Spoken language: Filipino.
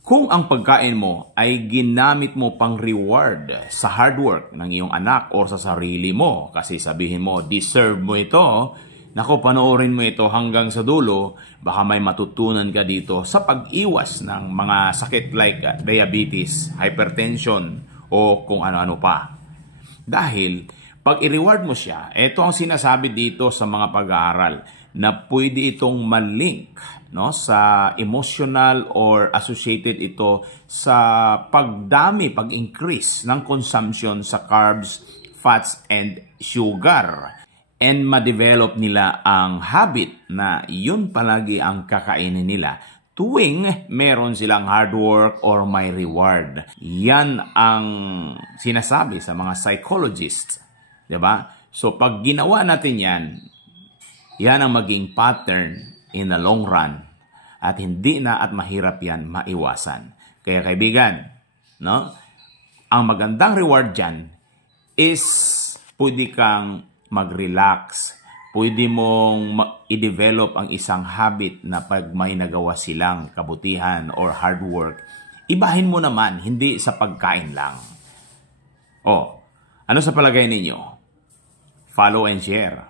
Kung ang pagkain mo ay ginamit mo pang reward sa hard work ng iyong anak o sa sarili mo, kasi sabihin mo, deserve mo ito, naku, panoorin mo ito hanggang sa dulo, baka may matutunan ka dito sa pag-iwas ng mga sakit like diabetes, hypertension, o kung ano-ano pa. Dahil, pag i-reward mo siya, ito ang sinasabi dito sa mga pag-aaral, na pwede itong malink, no, sa emotional or associated ito sa pagdami, pag-increase ng consumption sa carbs, fats, and sugar. And ma-develop nila ang habit na yun palagi ang kakainin nila tuwing meron silang hard work or may reward. Yan ang sinasabi sa mga psychologists. Diba? So pag ginawa natin yan ang maging pattern in the long run. At hindi na at mahirap yan maiwasan. Kaya kaibigan, no? Ang magandang reward dyan is pwede kang mag-relax. Pwede mong i-develop ang isang habit na pag may nagawa silang kabutihan or hard work, ibahin mo naman, hindi sa pagkain lang. Ano sa palagay ninyo? Follow and share.